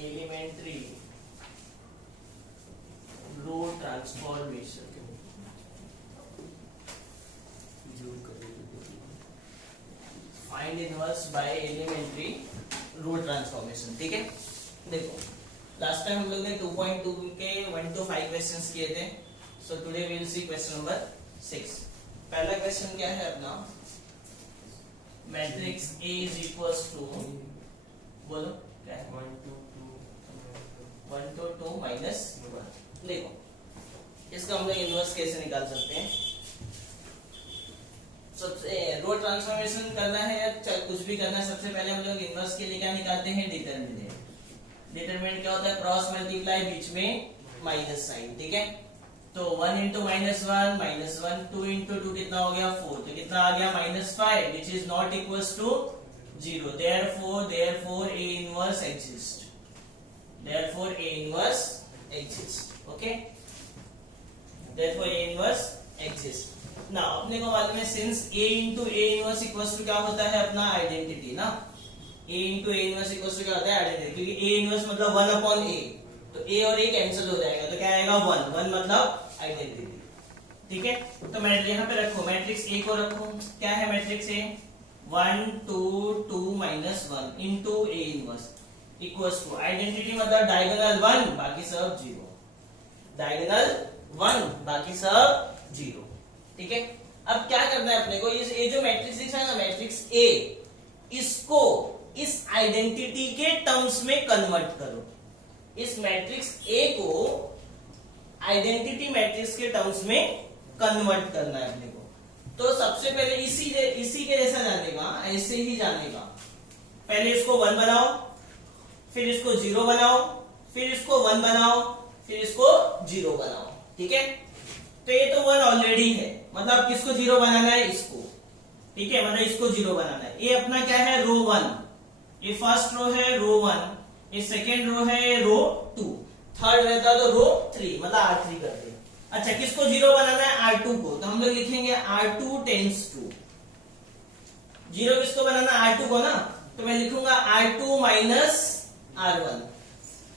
Elementary row transformation. Find inverse by elementary row transformation. ठीक है, देखो लास्ट टाइम हम लोग ने 2.2 के 1 to 5 क्वेश्चंस किए थे। So today we will see question number 6। पहला क्वेश्चन क्या है अपना, matrix A is equals to, बोलो क्या है, 1 to 2 माइनस 1। देखो इसका हम लोग इनवर्स कैसे निकाल सकते हैं। सबसे रो ट्रांसफॉर्मेशन करना है या कुछ भी करना है, सबसे पहले हम लोग इनवर्स के लिए क्या निकालते हैं, डिटरमिनेंट। डिटरमिनेंट क्या होता है, क्रॉस मल्टीप्लाई बीच में माइनस साइन। ठीक है, तो 1 into -1 -1, 2 into 2 कितना हो गया 4, तो कितना आ गया -5 which is not equals to 0। therefore A inverse exists। therefore A inverse exists। okay, therefore A inverse exists। ना अपने को मालूम है since A into A inverse equals to क्या होता है अपना आइडेंटिटी ना। A into A inverse equals to क्या होता है आइडेंटिटी, क्योंकि A inverse मतलब 1 upon A, तो A और A कैंसिल हो जाएगा, तो क्या आएगा 1 मतलब आइडेंटिटी। ठीक है, तो मैं यहाँ पे रखो मैट्रिक्स A को रखो, क्या है matrix A, 1 2 2 -1 into A inverse equals to identity मतलब डायगोनल 1 बाकी सब 0, डायगोनल 1 बाकी सब 0। ठीक है, अब क्या करना है अपने को, ये जो मैट्रिक्स दिख रहा है ना मैट्रिक्स A, इसको इस आइडेंटिटी के टर्म्स में कन्वर्ट करो। इस मैट्रिक्स A को आइडेंटिटी मैट्रिक्स के टर्म्स में कन्वर्ट करना है अपने को। तो सबसे पहले इसी के जैसा जाने का, ऐसे ही जाने का। पहले इसको 1 बनाओ, फिर इसको 0 बनाओ, फिर इसको 1 बनाओ, फिर इसको 0 बनाओ। ठीक है, तो ये तो 1 ऑलरेडी है, मतलब किसको 0 बनाना है, इसको। ठीक है, मतलब इसको 0 बनाना है। ये अपना क्या है, रो 1, ये फर्स्ट रो है रो 1, ये सेकेंड रो है रो 2, थर्ड रहता तो रो 3, मतलब R3 करते। अच्छा, किसको 0 बनाना है, R2 को, तो हम लोग लिखेंगे R2 टेंड्स टू 0। किसको बनाना है, R2 को ना, तो मैं लिखूंगा R2 माइनस R1।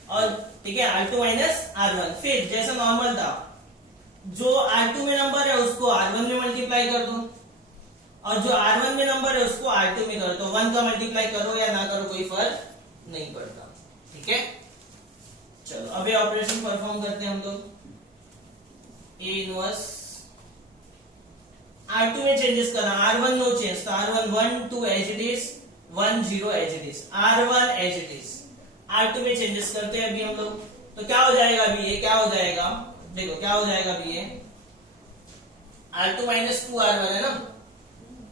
और ठीक है, R2 माइनस R1। फिर जैसा नॉर्मल था, जो R2 में नंबर है उसको R1 में मल्टीप्लाई कर दो, और जो R1 में नंबर है उसको R2 में कर दो। 1 का मल्टीप्लाई करो या ना करो कोई फर्क नहीं पड़ता। ठीक है, चलो अब ये ऑपरेशन परफॉर्म करते हैं हम लोग। A इनवर्स R2 में चेंजेस करना, R1 नो चेंज, तो R1 1 2 as it is, 1 0 as it is, R1 as it is. R2 में चेंजेस करते हैं अभी हम लोग, तो क्या हो जाएगा अभी, ये क्या हो जाएगा, देखो क्या हो जाएगा अभी, ये R2 माइनस 2 R1 है ना,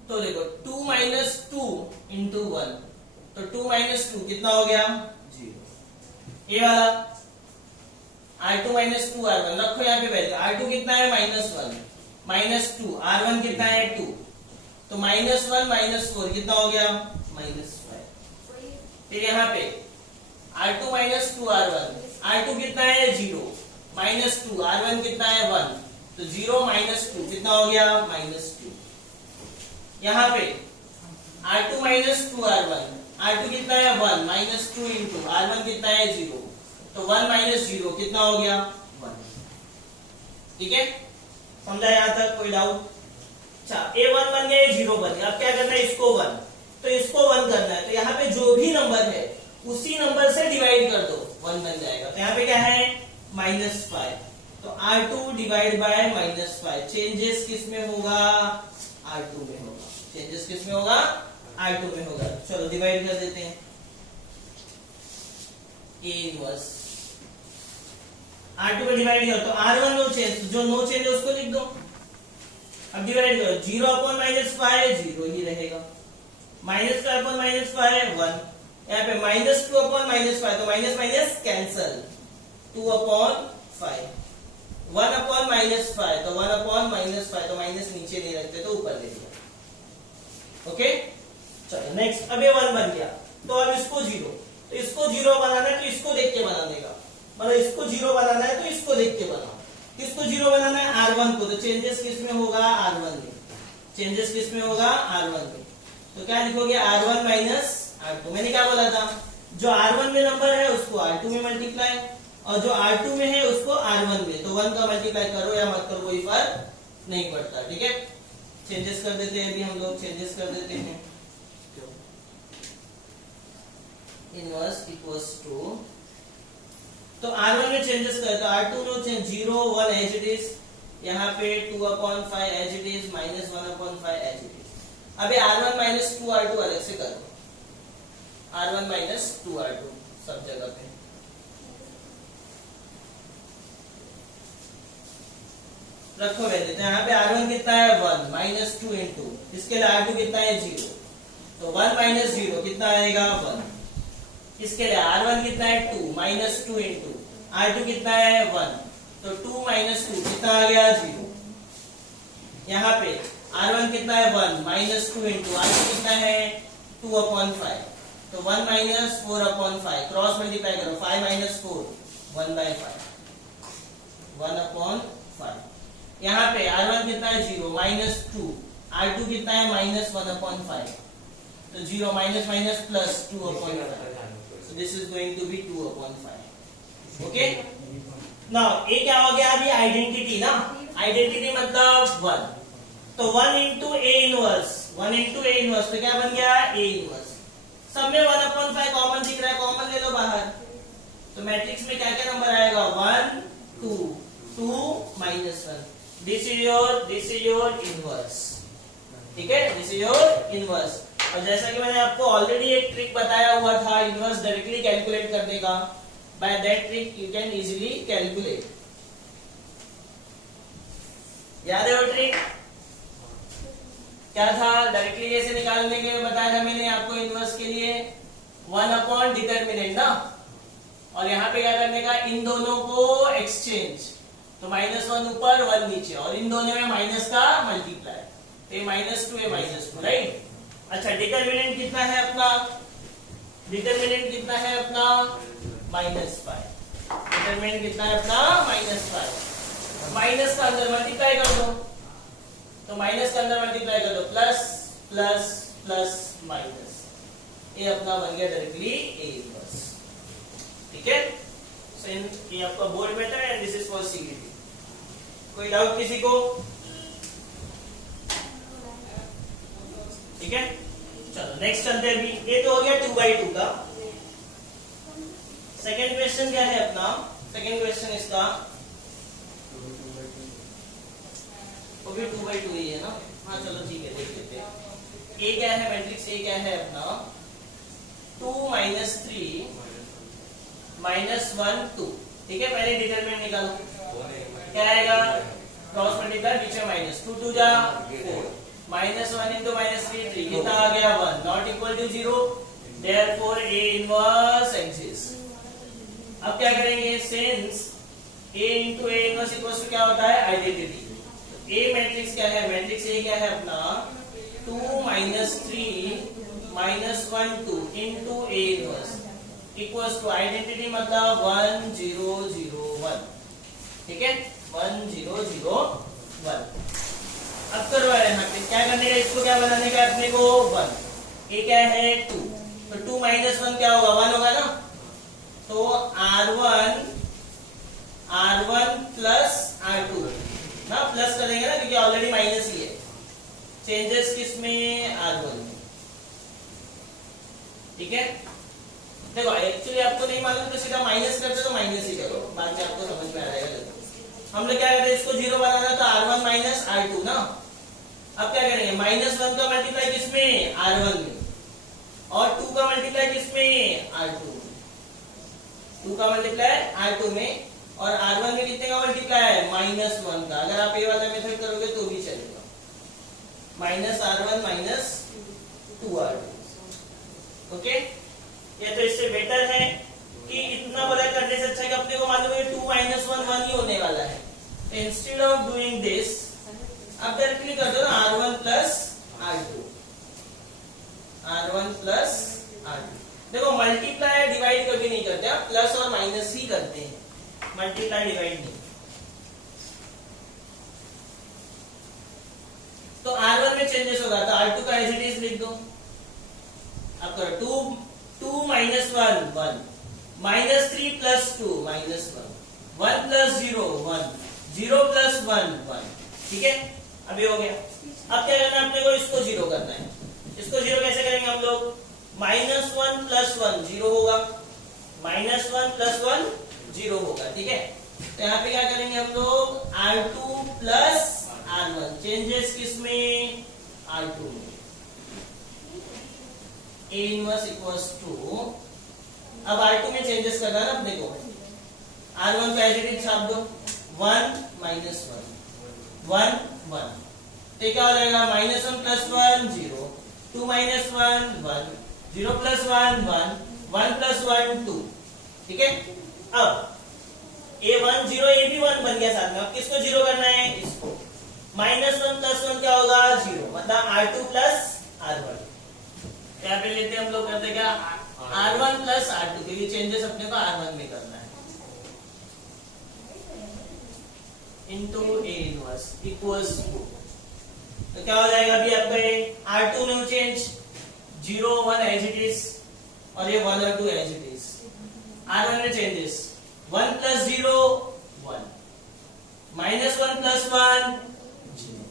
तो देखो 2 माइनस 2 इंटू 1, तो 2 माइनस 2 कितना हो गया 0। ये वाला R2 माइनस 2 R1 रखो यहाँ पे पहले, R2 कितना है -1 -2, R1 कितना है 2, तो -1 -4 कितना हो गया -5। फिर यहाँ पे R2 माइनस 2 R1, R2 कितना है 0, -2, R1 कितना है 1, तो 0 -2 कितना हो गया -2। यहाँ पे R2 माइनस 2 R1, R2 कितना है 1 -2 इंटू R1 कितना है 0, तो 1 माइनस 0 कितना हो गया 1। ठीक है, समझा यहाँ तक, कोई डाउट। अच्छा, A 1 बन गया, 0 बन गया, अब क्या करना है, इसको 1, तो इसको 1 करना है, तो यहाँ पे जो भी नंबर है उसी नंबर से डिवाइड कर दो, 1 बन जाएगा। तो यहाँ पे क्या है -5, तो R2 डिवाइड बाय -5, चेंजेस किस में होगा, R2 में होगा, चेंजेस किस में होगा, R2 में होगा। चलो डिवाइड कर देते हैं, A इनवर्स R2 पे डिवाइड करो, तो R1 नो चेंज, जो नो चेंज है उसको लिख दो। अब डिवाइड करो, 0 अपॉन -5 0 ही रहेगा, -5 अपॉन -5 1, यहाँ पे -2 अपॉन -5, तो minus minus cancel, 2 upon 5, 1 upon -5, तो 1 अपॉन -5, तो माइनस नीचे नहीं रखते तो ऊपर ले लिया। ओके, चलो नेक्स्ट, अब ये 1 बन गया, तो अब इसको 0, तो इसको 0 बनाना है तो इसको देख के बनाने का, मतलब इसको 0 बनाना है तो इसको देख के बनाओ। किसको 0 बनाना है, R1 को, तो चेंजेस किस में होगा, R1 में, चेंजेस किस में होगा, R1 में। तो क्या लिखोगे, R1 माइनस R2। मैंने क्या बोला था, जो R1 में नंबर है उसको R2 में मल्टीप्लाई, और जो R2 में है उसको R1 में, तो 1 का मल्टीप्लाई करो या मत करो कोई फर्क नहीं पड़ता। ठीक है, चेंजेस कर देते हैं, अभी हम लोग चेंजेस कर देते हैं। इनवर्स इक्वल्स टू, तो R1 में चेंजेस कर, तो R2 में चेंज 0 1 एज इट इज, यहाँ पे 2/5 as it is, -1/5 as it is. अभी R1 माइनस 2R2 अलग से करो, R1 माइनस 2R2 सब जगह पे। रखो वैल्यू, तो यहाँ पे R1 कितना है 1 -2 इंटू, इसके लिए R2 कितना है 0, तो 1 माइनस 0 कितना आएगा 1, इसके लिए R1 कितना है 2 -2 इंटू R2 कितना है 1, तो 2 माइनस 2 कितना आ गया 0। यहाँ पे R1 कितना है 1 -2 इंटू R2 कितना है 2/5, तो 1 माइनस 4/5, क्रॉस मल्टीप्लाई करो, 5 माइनस 4 1/5, 1/5। यहाँ पे R1 कितना है 0 -2, R2 कितना है -1/5, तो 0 minus minus plus 2/5, so this is going to be 2/5। Okay, now ये क्या हो गया अभी आइडेंटिटी ना, आइडेंटिटी मतलब 1, तो 1 into A inverse, 1 into A inverse, तो क्या बन गया ए इनवर्स। सब में 1/5 कॉमन दिख रहा है, कॉमन ले लो बाहर, तो मैट्रिक्स में क्या क्या नंबर आएगा 1 2 2 -1, दिस इज योर इनवर्स। ठीक है, दिस इज योर इनवर्स। और जैसा कि मैंने आपको ऑलरेडी एक ट्रिक बताया हुआ था इनवर्स डायरेक्टली कैलकुलेट करने का, by that trick you can easily calculate. याद है वो ट्रिक क्या था, डायरेक्टली ऐसे निकालने के लिए बताया था मैंने आपको इनवर्स के लिए 1 डिटरमिनेंट ना, और यहाँ पे क्या करने का, इन दोनों को एक्सचेंज, तो -1 ऊपर 1 नीचे, और इन दोनों में माइनस का मल्टीप्लाई, तो -2 -2 राइट। अच्छा, डिटरमिनेंट कितना है अपना, डिटरमिनेंट कितना है अपना -5, डिटरमिनेंट कितना है अपना -5, माइनस का अंदर मल्टीप्लाई कर दो, तो माइनस का अंदर मल्टीप्लाई कर दो, प्लस प्लस प्लस माइनस, ये अपना बन गया डायरेक्टली ए इनवर्स। ठीक है, ये आपका board method and this is for CET. कोई डाउट किसी को? ठीक है, चलो नेक्स्ट चलते हैं। अभी ये तो हो गया 2/2 का। सेकेंड क्वेश्चन क्या है अपना, सेकेंड क्वेश्चन इसका वो भी 2/2 ही है ना, हाँ चलो ठीक है देख लेते हैं। ए क्या है, मैट्रिक्स ए क्या है अपना 2 -3 -1 2। ठीक है, पहले डिटरमिनेंट निकालो, क्या आएगा, क्रॉस मल्टीप्लाई, बीच में माइनस, 2 2 जा 4, -1 इंटू -3 3, कितना आ गया 1, not equal to 0, therefore A inverse exist. अब क्या करेंगे, since A into A inverse equals to क्या होता है आइडेंटिटी, ए मैट्रिक्स क्या है, मैट्रिक्स ए क्या है अपना 2 -3 -1 2 into A inverse equals to identity मतलब 1 0 0 1। ठीक है, 1 0 0 1। अब करो यहाँ पे क्या करने का, इसको क्या बनाने का अपने को 1, ये क्या है 2, तो 2 -1 क्या होगा 1 होगा ना, तो R1 प्लस R2 ना, प्लस करेंगे ना क्योंकि ऑलरेडी माइनस ही है, चेंजेस किसमें R1 में। ठीक है, देखो एक्चुअली आपको नहीं मालूम तो सीधा माइनस करते तो माइनस ही करो, बाद में आपको समझ में आ जाएगा। हम लोग क्या करते हैं, इसको 0 बनाना तो R1 माइनस R2 ना। अब क्या करेंगे, -1 का मल्टीप्लाई किसमें R1 में, और 2 का मल्टीप्लाई किसमें R2, 2 का मल्टीप्लाई R2 में, और R1 में कितने का मल्टीप्लाई है -1 का। अगर आप ये वाला मेथड करोगे तो भी चलेगा, -R1 -2R2। ओके, ये तो इससे बेटर है कि इतना बड़ा करने से अच्छा है कि अपने को मालूम है 2 -1 1 ही होने वाला है, तो इंस्टेड ऑफ डूइंग दिस आप डायरेक्टली कर दो ना R1 plus R2, R1 plus R2। देखो मल्टीप्लाई डिवाइड कभी नहीं करते, आप प्लस और माइनस ही करते हैं, मल्टीप्लाई डिवाइड नहीं। तो R1 में चेंजेस होगा तो R2 का एज इट इज लिख दो। आप करो 2 2 minus 1 1, minus 3 plus 2 minus 1, 1 plus 0 1, 0 plus 1 1। ठीक है, अभी हो गया। अब क्या करना है अपने को, इसको जीरो करना है। इसको जीरो कैसे करेंगे हम लोग, माइनस 1 प्लस 1 जीरो होगा, माइनस 1 प्लस 1 जीरो होगा। ठीक है, तो यहाँ पे क्या करेंगे हम लोग, R2 प्लस R1, चेंजेस किसमें, R2 में, A इनवर्स इक्वल्स टू, अब R2 में चेंजेस करना है ना अपने को, R1 को एज इट इज छाप दो, 1 माइनस 1 1 1, तो क्या हो जाएगा, minus 1 plus 1 0, 2 minus 1 1, 0 plus 1 1, 1 plus 1 2। ठीक है, अब A1 0, A भी 1 बन गया साथ में। अब किसको जीरो करना है, इसको, माइनस 1 प्लस 1 क्या होगा, 0, मतलब R2 प्लस R1। क्या पे लेते हैं हम लोग, करते क्या, R1 प्लस R2, क्योंकि चेंजेस अपने को R1 में करना है, into A inverse equals to, तो क्या हो जाएगा अभी आपका ये R2 no change, 0 1 as it is, और ये 1 और 2 एज इट इज। R1 में changes, 1 plus 0 1, minus 1 plus 1 0,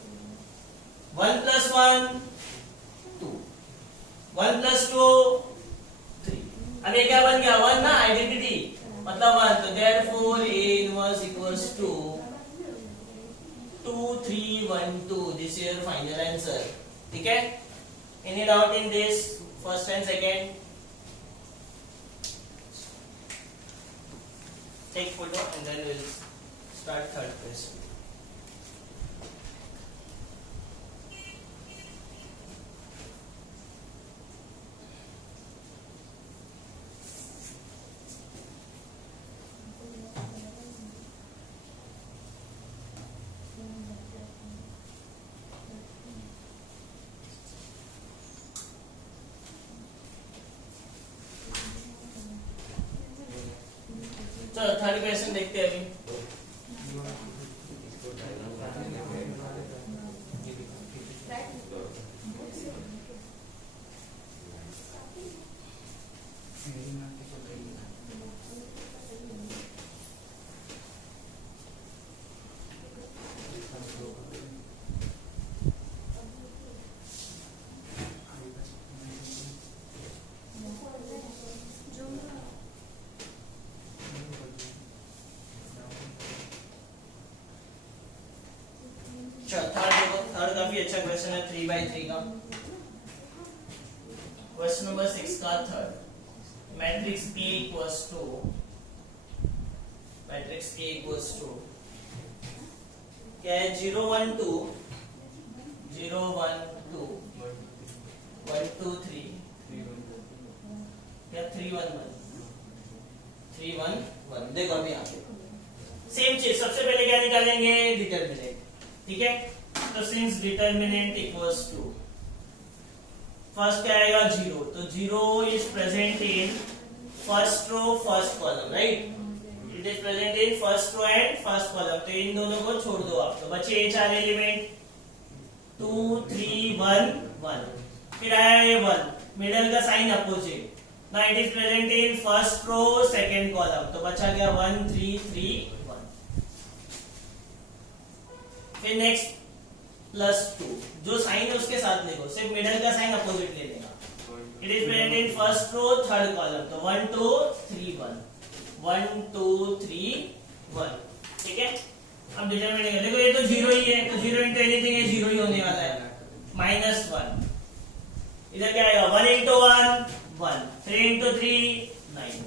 1 plus 1 2, 1 plus 2 3। अब ये क्या बन गया, 1 ना, आइडेंटिटी मतलब 1, तो therefore A inverse equals to 2 3 1 2, this is your final answer. ठीक है, any doubt in this, first and second, take photo and then we'll start third question. चलो थर्ड क्वेश्चन देखते हैं अभी। थर्ड काफी अच्छा क्वेश्चन है, 3/3 का। क्वेश्चन नंबर 6 का third, matrix A equals to, matrix A equals to क्या है, 0 1 2 0 1 2 1 2 3 क्या 3 1 1 3 1 1। देखो अभी यहाँ पे सेम चीज, सबसे पहले क्या निकालेंगे, डिटरमिनेंट। ठीक है, तो since determinant equals to, first क्या आएगा 0, तो 0 is present in first row first column, right, it is present in first row and first column, तो इन दोनों को छोड़ दो आप, तो बचे ये चार एलिमेंट 2 3 1 1, फिर आया ये 1, मिडल का sign opposite, now it is present in first row second column, तो बचा गया 1 3 3 1। फिर नेक्स्ट प्लस 2, जो साइन है उसके साथ लिखो, सिर्फ मिडल का साइन अपोजिट ले लेना, it is present in first row third column, तो 1 2 3 1 1 2 3 1। ठीक है, अब डिटरमिनेंट देखो, ये तो 0 ही है, तो 0 इंटू एनीथिंग है 0 ही होने वाला है, -1, इधर क्या आएगा 1 इंटू 1 1, 3 इंटू 3 9,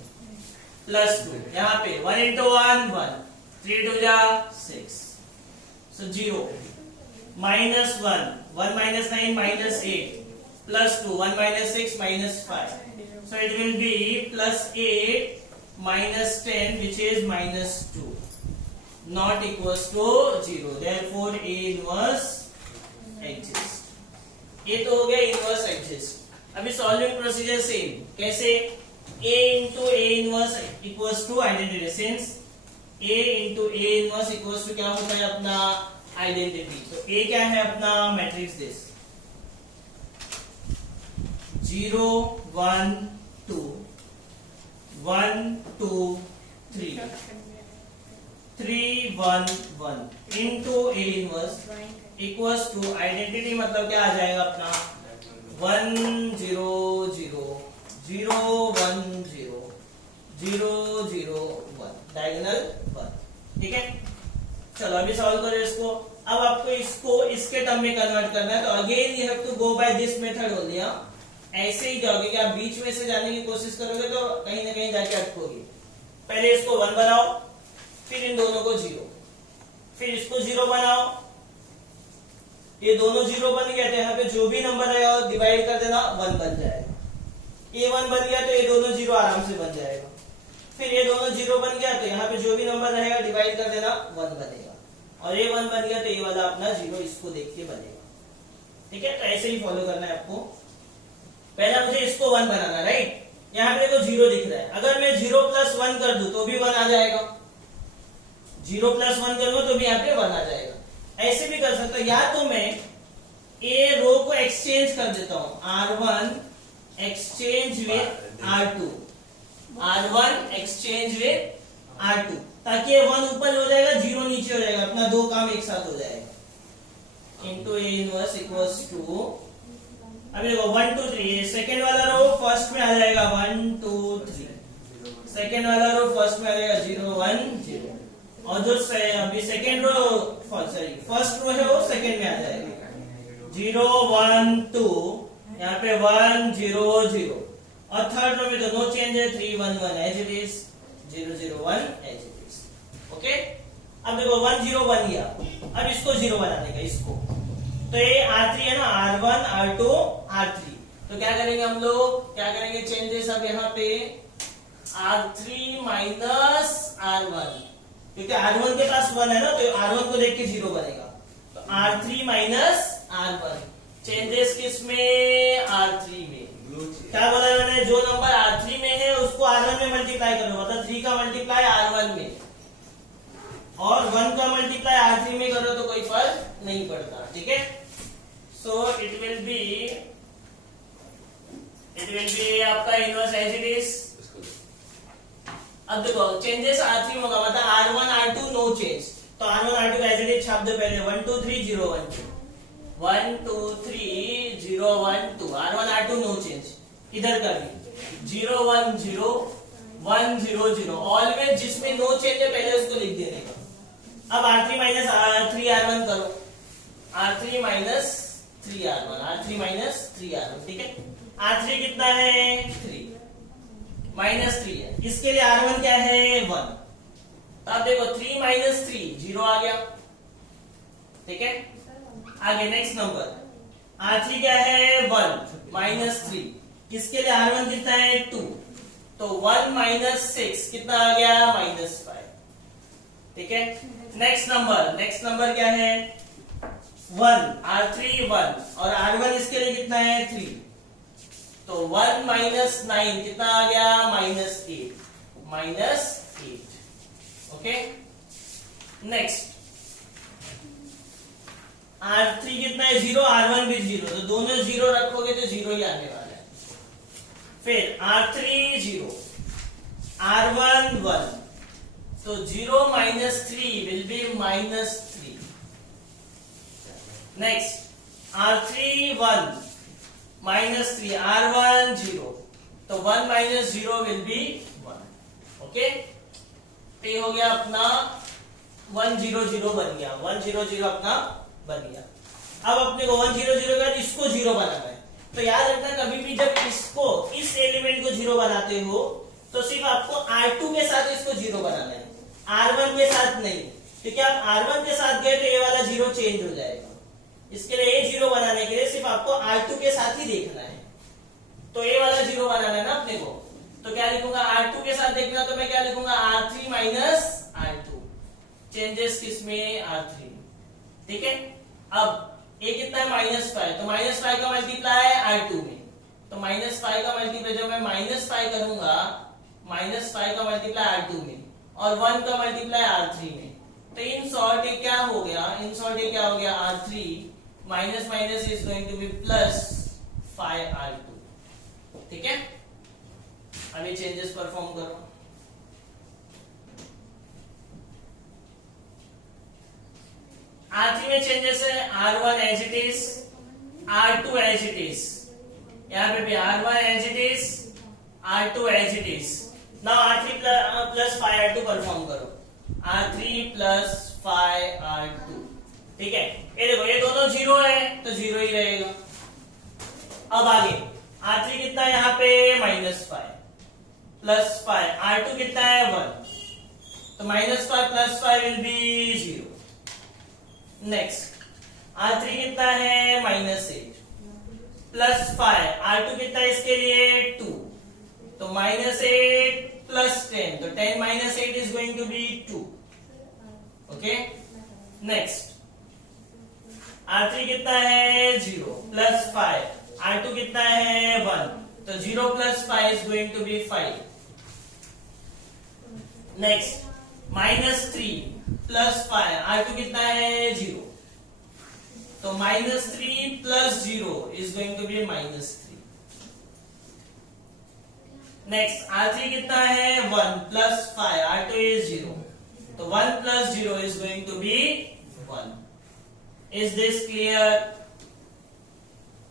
प्लस 2 यहाँ पे 1 इंटू 1 1, 3 2 जा 6, so 0, -1 1 minus 9 minus 8 plus 2 1 minus 6 minus 5, so it will be plus 8 minus 10 which is -2, not equals to 0, therefore A inverse exists। ये तो हो गया इनवर्स एग्जिस्ट। अभी सॉल्विंग प्रोसीजर सेम, कैसे, A into A inverse equals to identity, since A into A inverse equals to क्या होता है अपना आइडेंटिटी, तो A क्या है अपना matrix this 0 1 2 1 2 3 3 1 1 into A inverse equals to identity मतलब क्या आ जाएगा अपना 1 0 0 0 1 0 0 0 1 डायगोनल 1। ठीक है, चलो अभी सॉल्व करो इसको। अब आपको इसको इसके टर्म में कन्वर्ट करना है, तो again you have to go by this method only. ऐसे ही जाओगे कि आप बीच में से जाने की कोशिश करोगे तो कहीं ना कहीं जाके अटकोगे। पहले इसको 1 बनाओ, फिर इन दोनों को 0, फिर इसको 0 बनाओ, ये दोनों 0 बन गया, तो यहाँ पे जो भी नंबर रहेगा डिवाइड कर देना 1 बन जाएगा। ये 1 बन गया तो ये दोनों 0 आराम से बन जाएगा। फिर ये दोनों 0 बन गया तो यहाँ पे जो भी नंबर रहेगा डिवाइड कर देना 1 बनेगा, और ये 1 बन गया तो ये वाला अपना 0 इसको देख के बनेगा। ठीक है, तो ऐसे ही फॉलो करना है आपको। पहला मुझे इसको 1 बनाना, राइट। यहाँ पे देखो 0 दिख रहा है, अगर मैं 0 प्लस 1 कर दूं तो भी 1 आ जाएगा, 0 प्लस 1 करूंगा तो भी यहाँ पे 1 आ जाएगा। ऐसे भी कर सकता हूं, या तो मैं ए रो को एक्सचेंज कर देता हूं, R1 exchange with R2, R1 exchange with R2, ताकि 1 ऊपर हो जाएगा 0 नीचे हो जाएगा, अपना दो काम एक साथ हो जाएगा। Into A inverse equals to, अभी देखो 1 2 3, सेकेंड वाला रो फर्स्ट में आ जाएगा 1 2 3, सेकेंड वाला रो फर्स्ट में आ जाएगा 0 1 0, और जो अभी second row sorry first row है वो सेकेंड में आ जाएगा 0 1 2, यहाँ पे 1 0 0, और थर्ड रो में तो नो चेंज है 3 1 1 as it is, 0 0 1 as it is. Okay, अब देखो 1 0 बन गया, अब इसको 0 बनाने का, इसको तो ये R3 है ना, R1 R2 R3, तो क्या करेंगे हम लोग, क्या करेंगे चेंजेस अब यहाँ पे R3 माइनस R1, क्योंकि R1 के पास 1 है ना, तो R1 को देख के 0 बनेगा, तो R3 माइनस R1, चेंजेस किस में, R3 में। क्या बोला मैंने, जो नंबर R3 में है उसको R1 में मल्टीप्लाई करो, मतलब 3 का मल्टीप्लाई R1 में, और 1 का मल्टीप्लाई R3 में करो तो कोई फर्क नहीं पड़ता। ठीक है, सो इट विल बी आपका इनवर्स एज इट इज। अब देखो चेंजेस R3 में होगा, मतलब R1 R2 नो चेंज, तो R1 R2 as it is छाप दो पहले, 1 2 3 0 1 2, 1 2 3 0 1 2, R1 R2 नो चेंज। इधर का भी 0 1 0 1 0 0, ऑलवेज जिसमें नो चेंज है पहले उसको लिख देने का। अब R3 माइनस 3 R1 करो, R3 minus 3 R1, R3 minus 3 R1। ठीक है, R3 कितना है 3 माइनस 3 है, इसके लिए R1 क्या है 1, तो आप देखो 3 माइनस 3 0 आ गया। ठीक है, आगे नेक्स्ट नंबर R3 क्या है 1 माइनस 3, इसके लिए R1 कितना है 2, तो 1 माइनस 6 कितना आ गया -5। ठीक है, नेक्स्ट नंबर क्या है 1, R3 1, और R1 इसके लिए कितना है 3, तो 1 माइनस 9 कितना आ गया -8। ओके, नेक्स्ट R3 कितना है 0, R1 भी 0, तो दोनों 0 रखोगे तो 0 ही आने वाला है। फिर R3 0, R1 1, तो 0 minus 3 will be -3। Next R3 1 minus 3, R1 0, तो 1 माइनस 0 विल बी 1। ओके, तो ये हो गया अपना 1 0 0 बन गया, 1 0 0 अपना बन गया। अब अपने को 1 0 0 का इसको 0 बनाना है, तो याद रखना कभी भी जब इसको इस एलिमेंट को 0 बनाते हो तो सिर्फ आपको R2 के साथ इसको 0 बनाना है, R1 के साथ नहीं, क्योंकि आप R1 के साथ गए तो ये वाला 0 चेंज हो जाएगा। इसके लिए ये 0 बनाने के लिए सिर्फ आपको R2 के साथ ही देखना है, तो ये वाला 0 बनाना है ना अपने को, तो क्या लिखूंगा R2 के साथ देखना, तो मैं क्या लिखूंगा R3 माइनस R2, चेंजेस किसमें R3। ठीक है, अब ये कितना है -5, तो -5 का मल्टीप्लाई है R2 में, तो -5 का मल्टीप्लाई जब मैं -5 करूंगा, -5 का मल्टीप्लाई R2 में और 1 का मल्टीप्लाई R3 में, तो इन शॉर्ट ये क्या हो गया, R3 minus minus is going to be +5 R2। ठीक है, अभी चेंजेस परफॉर्म करो। R3 में चेंजेस है R1 as it is, R2 as it is, यहाँ पे भी R1 as it is, R2 as it is. Now R3 plus 5R2 perform करो, R3 प्लस 5R2, ठीक है। ये देखो ये दोनों जीरो है तो जीरो ही रहेगा। अब आगे R3 कितना है यहाँ पे -5 प्लस 5, R2 कितना है 1, तो -5 plus 5 will be 0। Next R3 कितना है -8 प्लस 5, R2 कितना है इसके लिए 2, तो -8 प्लस 10, तो 10 minus 8 is going to be 2, okay. Next R3 कितना है 0 प्लस 5, R2 कितना है 1, तो 0 plus 5 is going to be 5। Next -3 plus 5, R2 कितना है 0, तो -3 plus 0 is going to be -3। Next R3 कितना है 1 प्लस 5, R2 is 0, तो 1 plus 0 is going to be 1। Is this clear?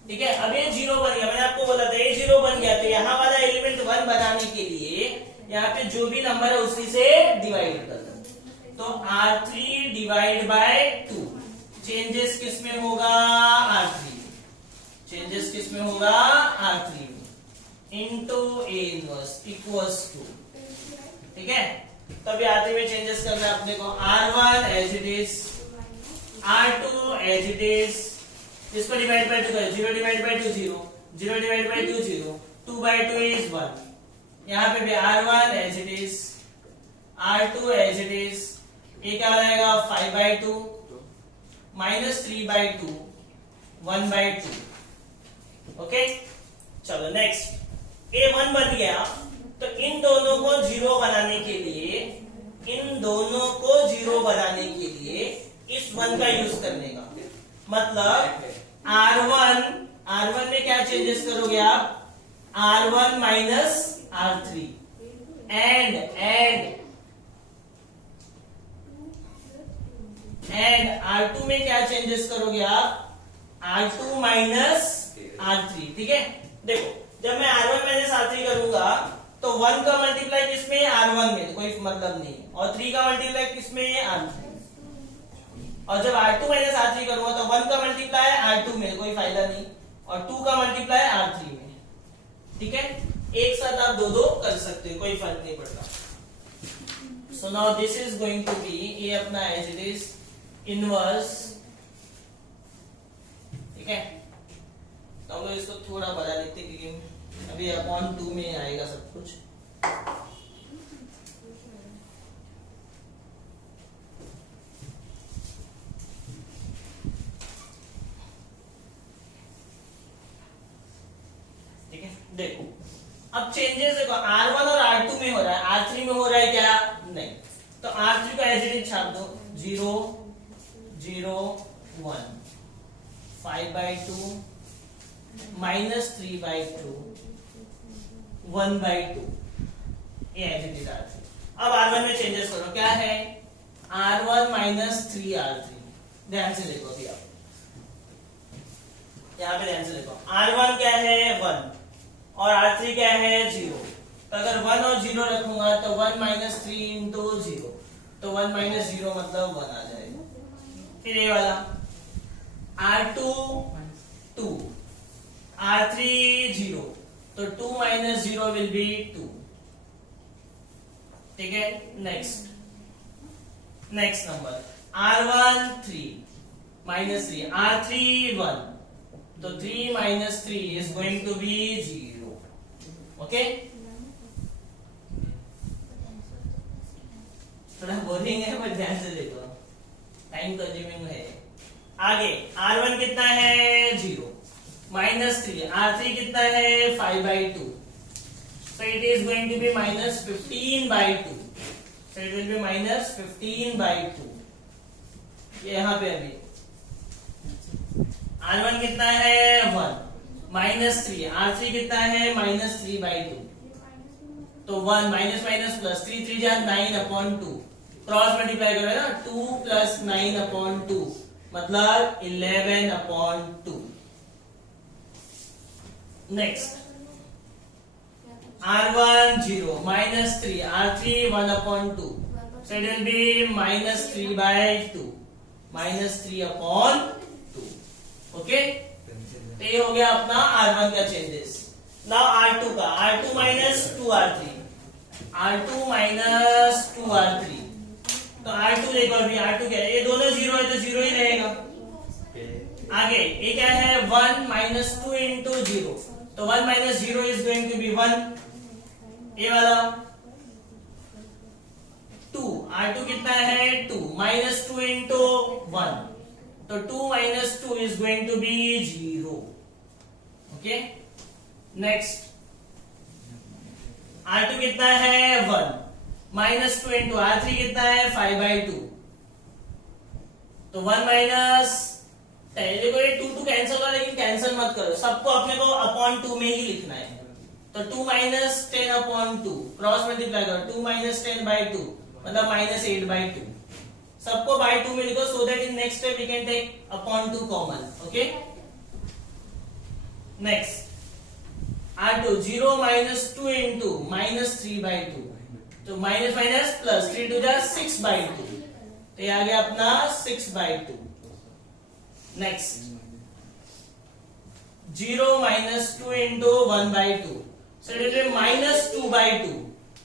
ठीक है। अब ये 0 बन गया, मैंने आपको बोला था ये 0 बन गया, तो यहाँ वाला एलिमेंट 1 बनाने के लिए यहाँ पे जो भी नंबर है उसी से डिवाइड कर दो, तो R3 डिवाइड बाय 2, चेंजेस किस में होगा R3, चेंजेस किस में होगा R3 into A inverse equals to, ठीक है। तभी R3 में चेंजेस करना है अपने को, R1 as it is, R2 as it is, इसको डिवाइड बाय 2 करें, 0 divide by 2 0, 0 divide by 2 0, 2 by 2 is 1, यहाँ पे भी R1 as it is, R2 as it is, ये क्या हो जाएगा 5 बाय 2 -3 बाय 2 1 बाय 2, ओके। चलो नेक्स्ट A1 बन गया, तो इन दोनों को 0 बनाने के लिए, इन दोनों को 0 बनाने के लिए इस 1 का यूज करने का मतलब R1 में क्या चेंजेस करोगे आप, R1 minus R3 and R2 में क्या चेंजेस करोगे आप, R2 माइनस R3, ठीक है। देखो जब मैं R1 माइनस R3 करूंगा तो 1 का मल्टीप्लाई किसमें R1 में, तो कोई मतलब नहीं, और 3 का मल्टीप्लाई किसमें R3, और जब R2 माइनस R3 करूंगा तो 1 का मल्टीप्लाई R2 में, कोई फायदा नहीं, और 2 का मल्टीप्लाई R3 में, ठीक है। एक साथ आप दो कर सकते हो, कोई फर्क नहीं पड़ता। So now this is going to be, ये अपना एज इट इज इनवर्स, ठीक है। तो हम लोग इसको थोड़ा बढ़ा लेते हैं क्योंकि अभी अपॉन 2 में आएगा सब कुछ। ठीक है, देखो अब चेंजेस देखो R1 और R2 में हो रहा है, R3 में हो रहा है क्या, नहीं, तो R3 को एज इट इज छाप दो, 0 0 1 5 by 2 -3 by 2 1 by 2, ये एज इट इज R3। अब R1 में चेंजेस करो, क्या है R1 माइनस 3R3, ध्यान से देखो अभी आप यहाँ पे ध्यान से देखो, R1 क्या है 1 और R3 क्या है 0, तो अगर 1 और 0 रखूंगा तो 1 माइनस 3 इंटू 0, तो 1 माइनस 0 मतलब 1 आ जाएगा। फिर ये वाला R2 2 R3 0, तो 2 माइनस 0 विल बी 2, ठीक है। Next number R1 3 minus 3, R3 1, तो 3 minus 3 is going to be 0, okay. थोड़ा बोरिंग है पर ध्यान से देखो, टाइम कंज्यूमिंग है। आगे R1 कितना है 0 माइनस 3, R3 कितना है 5 by 2, so it is going to be minus 15 by 2, so it will be minus 15 by 2। ये यहाँ पे अभी R1 कितना है 1 माइनस 3, R3 कितना है -3 by 2, तो 1 माइनस माइनस प्लस 3 3 जा 9 अपॉन 2 क्रॉस मल्टीप्लाई करो ना 2 प्लस 9 अपॉन 2 मतलब 11 upon 2। Next R1 0 minus 3 R3 1 upon 2 so it will be minus 3 by 2 minus 3 upon 2 okay तो ये हो गया अपना R1 का चेंजेस। नाउ R2 का R2 minus 2 R3 R2 minus 2 R3 तो R2 देखो अभी R2 क्या है, ये दोनों जीरो है तो जीरो ही रहेगा। आगे ये क्या है 1 minus 2 into 0 तो 1 minus 0 is going to be 1 ये वाला 2 R2 कितना है 2 minus 2 into 1 तो 2 minus 2 is going to be 0 okay. Next R2 कितना है 1 minus 2 into R3 कितना है 5 by 2 तो 1 minus देखो ये 2 कैंसिल होगा लेकिन कैंसिल मत करो, सबको अपने को अपॉन 2 में ही लिखना है। तो 2 minus 10 upon 2 क्रॉस मल्टीप्लाई करो 2 minus 10 by 2 मतलब minus 8 by 2 सबको by 2 में लिखो so that in next step we can take upon 2 common okay। next R2 0 minus 2 into minus 3 by 2 तो minus minus plus 3 to the 6 by 2 तो ये आ गया अपना 6 by 2। next 0 minus 2 into 1 by 2 so it will be minus 2 by 2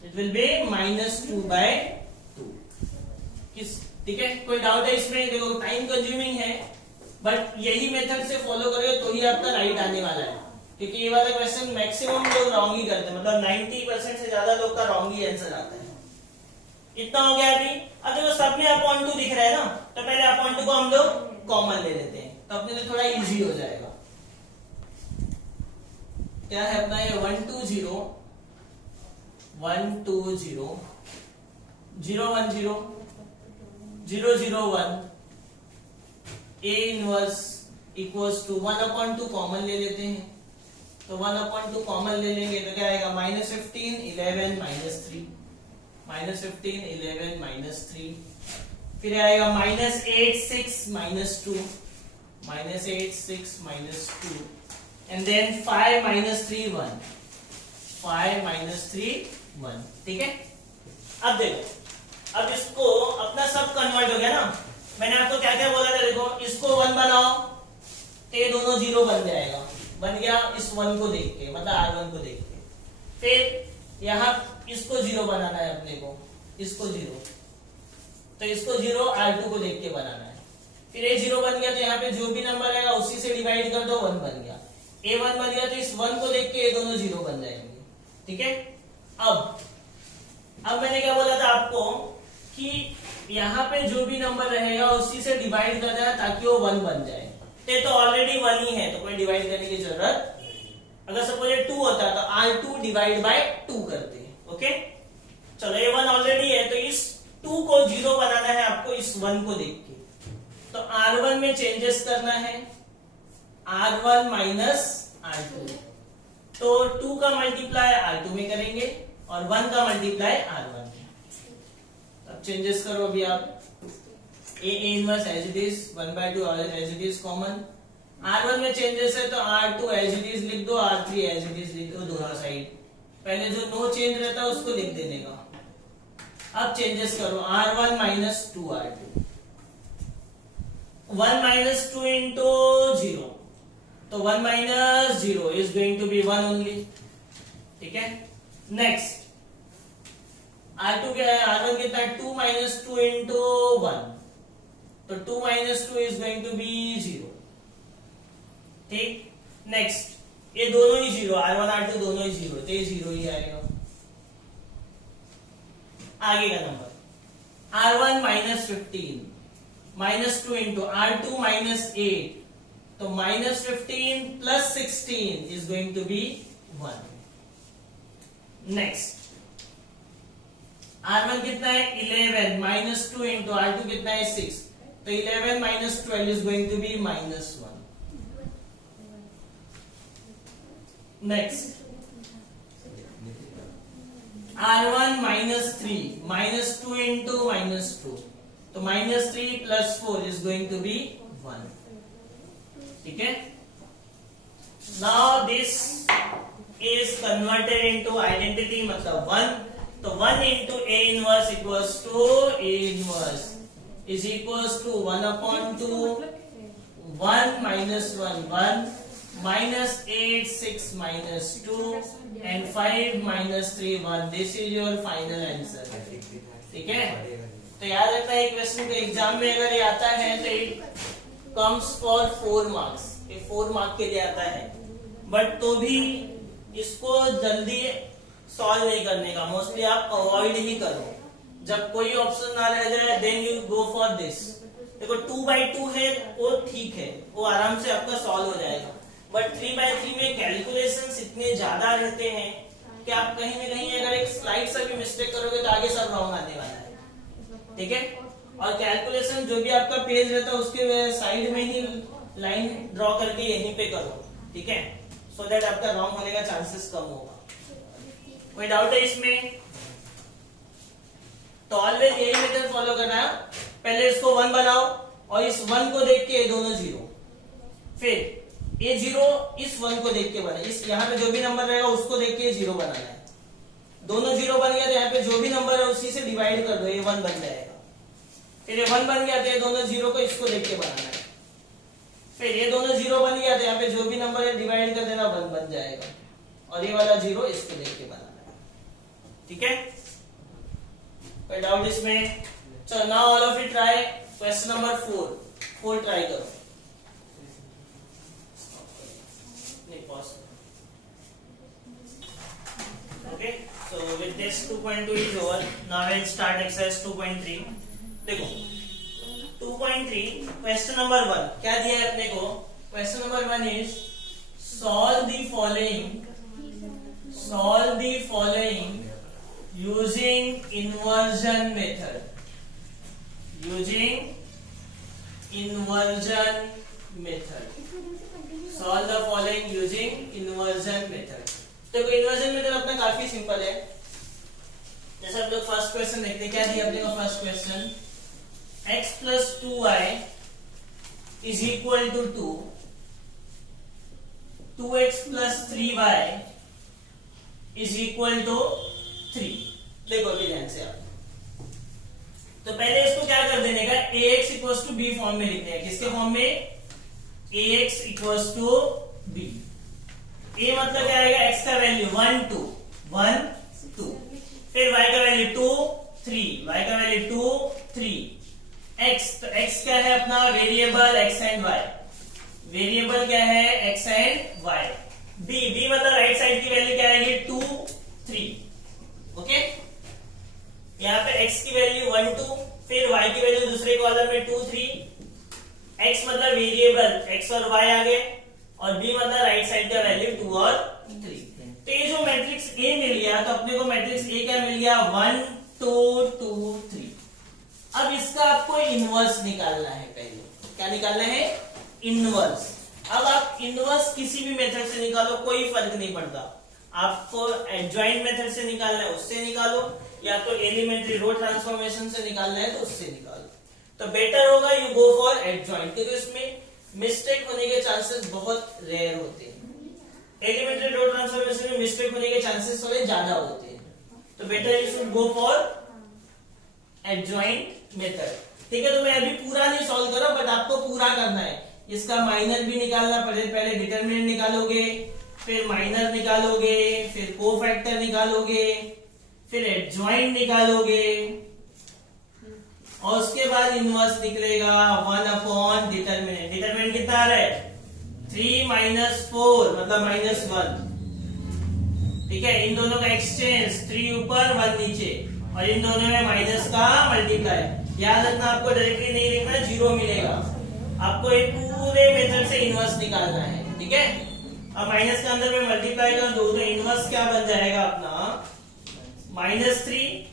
it will be minus 2 by 2 किस ठीक है कोई doubt है इसमें? देखो टाइम कंज्यूमिंग है बट यही मेथड से फॉलो करोगे तो ही आपका राइट आने वाला है, क्योंकि ये वाला क्वेश्चन मैक्सिमम लोग रॉन्ग ही करते हैं, मतलब 90% से ज्यादा लोग का रॉन्ग ही आंसर आता है। इतना हो गया अभी। अब देखो सब में अपॉन 2 दिख रहा है ना तो पहले अपॉन 2 को हम लोग कॉमन ले लेते हैं तो अपने लिए थोड़ा इजी हो जाएगा। क्या है अपना ये 1 2 0 1 2 0 0 1 0 0 0 1 A inverse equals to 1 upon 2 common ले लेते हैं तो 1 अपॉन 2 कॉमन ले लेंगे तो क्या आएगा माइनस 15 11 माइनस 3 माइनस 15 11 माइनस 3 फिर आएगा minus 8 6 minus 2 minus 8 6 minus 2 and then 5 minus 3 1 5 minus 3 1 ठीक है। अब देखो अब इसको अपना सब कन्वर्ट हो गया ना, मैंने आपको क्या क्या बोला था देखो इसको 1 बनाओ तो ये दोनों 0 बन जाएगा, बन गया इस 1 को देख के मतलब R1 को देख के। फिर यहाँ इसको 0 बनाना है अपने को, इसको 0 तो इसको 0 R2 को देख के बनाना है। फिर ये 0 बन गया तो यहाँ पे जो भी नंबर आएगा उसी से डिवाइड कर दो 1 बन गया, A 1 बन गया तो इस 1 को देख के ये दोनों 0 बन जाएंगे ठीक है। अब मैंने क्या बोला था आपको कि यहाँ पे जो भी नंबर रहेगा उसी से डिवाइड कर देना ताकि वो 1 बन जाए। तो ऑलरेडी 1 ही है तो कोई डिवाइड करने की जरूरत, अगर सपोज ये 2 होता तो R2 डिवाइड बाय 2 करते ओके। चलो ये 1 ऑलरेडी है तो इस 2 को 0 बनाना है आपको इस 1 को देख के, तो R1 में चेंजेस करना है R1 माइनस R2 तो 2 का मल्टीप्लाई R2 में करेंगे और 1 का मल्टीप्लाई R1 में। अब चेंजेस करो अभी आप A inverse as it is 1/2 as it is common, R1 में चेंजेस है तो R2 एज इट इज लिख दो R3 एज इट इज लिख दो दोनों साइड, पहले जो नो चेंज रहता है उसको लिख देने का। अब चेंजेस करो R1 minus 2 R2 1 minus 2 into 0 तो 1 minus 0 is going to be 1 only ठीक है। नेक्स्ट R2 क्या है R1 कितना है 2 माइनस 2 इंटू 1 तो 2 minus 2 is going to be 0 ठीक। नेक्स्ट ये दोनों ही 0 R1 R2 दोनों ही 0 तो ये 0 ही आएगा। आगे का number R1 minus 15 minus 2 into R2 minus 8 तो minus 15 plus 16 is going to be 1। Next R1 कितना है 11 माइनस 2 इंटू R2 कितना है 6 तो 11 minus 12 is going to be minus 1। Next R1 minus 3 minus 2 into minus 2, तो minus 3 plus 4 is going to be 1. ठीक है. Now this is converted into identity, मतलब 1. तो 1 into A inverse equals to A inverse is equals to 1 upon 2, 1 minus 1, 1, minus 8, 6 minus 2, and 5 minus 3, 1. This is your final answer. ठीक है. तो याद रखना है क्वेश्चन को एग्जाम में अगर ये आता है तो इट कम्स फॉर 4 मार्क्स, ये 4 मार्क के लिए आता है. बट तो भी इसको जल्दी सॉल्व नहीं करने का, मोस्टली आप अवॉइड ही करो. जब कोई ऑप्शन ना रह जाए then you go for this. देखो 2/2 है वो ठीक है, वो आराम से आपका सॉल्व हो जाएगा. बट 3/3 में कैलकुलेशंस इतने ज्यादा रहते हैं कि आप कहीं ना कहीं अगर एक स्लाइड से भी मिस्टेक करोगे तो आगे सब रॉन्ग आने वाला है. ठीक है. और कैलकुलेशन जो भी आपका पेज रहता है उसके साइड में ही लाइन ड्रॉ करके यहीं पे करो. ठीक है, सो दैट आपका रॉन्ग होने का चांसेस कम होगा. कोई डाउट है इसमें? तो ऑलवेज यही मेथड फॉलो करना है. पहले इसको 1 बनाओ और इस 1 को देख के ये दोनों 0, फिर ये 0 इस 1 को देख के बने. इस यहाँ पे जो भी नंबर रहेगा उसको देख के 0 बनाना है. दोनों 0 बन गया तो यहाँ पे जो भी नंबर है उसी से डिवाइड कर दो, ये 1 बन जाएगा. फिर ये 1 बन गया तो ये दोनों 0 को इसको देख के बनाना है. फिर ये दोनों 0 बन गया तो यहाँ पे जो भी नंबर है डिवाइड कर देना, 1 बन जाएगा. और ये वाला 0 इसको देख के बनाना है. ठीक है. कोई डाउट इसमें? चलो now all of you try question number 4 try करो. नहीं pause. Okay, so with this 2.2 is over. Now will start exercise 2.3. देखो 2.3 क्वेश्चन नंबर 1 क्या दिया है अपने को. Question number 1 is solve the following using inversion method. Solve the following using inversion method. देखो inversion method अपना काफी सिंपल है. जैसे हम लोग फर्स्ट क्वेश्चन देखते हैं, क्या दिया अपने को first question. x plus 2y is equal to 2, 2x plus 3y is equal to 3. देखो अभी ध्यान से आप, तो पहले इसको क्या कर देने का, ax equals to b form में लिखते हैं. किसके फॉर्म में? ax equals to b. a मतलब क्या आएगा, x का वैल्यू 1 2 1 2, फिर y का वैल्यू 2 3, y का वैल्यू 2 3, x, तो x क्या है अपना variable x and y. Variable क्या है x एंड y. b मतलब राइट साइड की वैल्यू क्या आएगी 2 3. ओके, यहाँ पे x की वैल्यू 1 2, फिर y की वैल्यू दूसरे कॉलम में 2 3. x मतलब वेरिएबल x और y आ गए, और b मतलब राइट साइड का वैल्यू 2 और 3. तो ये जो मैट्रिक्स A मिल गया, तो अपने को मैट्रिक्स A क्या मिल गया 1 2 2 3. अब इसका आपको इनवर्स निकालना है. पहले क्या निकालना है, इनवर्स. अब आप इनवर्स किसी भी मेथड से निकालो, कोई फर्क नहीं पड़ता. आपको एडजॉइंट मेथड से निकालना है उससे निकालो, या तो एलिमेंट्री रो ट्रांसफॉर्मेशन से निकालना है तो उससे निकालो. तो बेटर होगा यू गो फॉर एडजॉइंट, क्योंकि इसमें मिस्टेक होने के चांसेस बहुत रेयर होते हैं. एलिमेंट्री रो ट्रांसफॉर्मेशन में मिस्टेक होने के चांसेस थोड़े ज्यादा होते हैं. तो better you should go for adjoint method. ठीक है, तो मैं अभी पूरा नहीं सॉल्व कर रहा, बट आपको पूरा करना है. इसका माइनर भी निकालना पड़े, पहले डिटरमिनेंट निकालोगे, फिर माइनर निकालोगे, फिर कोफैक्टर निकालोगे, फिर एडजॉइंट निकालोगे, और उसके बाद इनवर्स निकलेगा 1 अपॉन डिटरमिनेंट. डिटरमिनेंट कितना आ रहा है 3 - 4 मतलब -1. ठीक है, इन दोनों का एक्सचेंज 3 ऊपर 1 नीचे, और इन दोनों में माइनस का मल्टीप्लाई. याद रखना आपको डायरेक्टली नहीं लिखना, 0 मिलेगा. आपको एक पूरे मेथड से इनवर्स निकालना है. ठीक है, अब माइनस के अंदर में मल्टीप्लाई कर दो तो इनवर्स क्या बन जाएगा अपना -3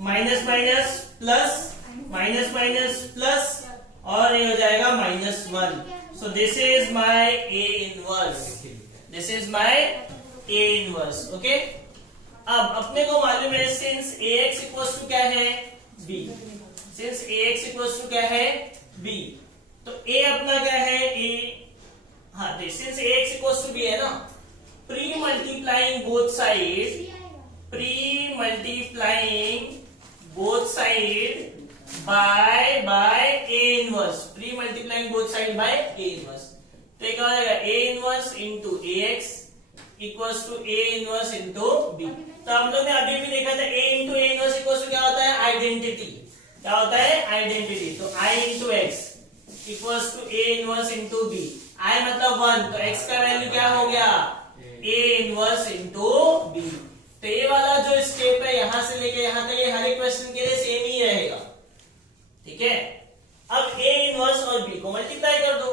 minus minus plus minus minus plus, और ये हो जाएगा -1. So this is my A inverse. This is my A inverse. Okay, अब अपने को मालूम है सिंस ax इक्वल्स टू क्या है b, since ax equals to क्या है b, तो a अपना क्या है a, हाँ since ax equals to b है ना, pre multiplying both side, pre multiplying both side by a inverse, pre multiplying both side by a inverse, तो क्या हो जाएगा a inverse into ax equals to a inverse into b। तो हम लोग ने अभी भी देखा था a into a inverse equals to क्या होता है आइडेंटिटी, क्या होता है आइडेंटिटी, तो i into x equals to a inverse into b, i मतलब 1, तो x का वैल्यू क्या हो गया a इनवर्स इंटू b। तो ये वाला जो स्टेप है यहां से लेके यहां तक ये हर एक क्वेश्चन के लिए सेम ही रहेगा, ठीक है। अब a इनवर्स और b को मल्टीप्लाई कर दो,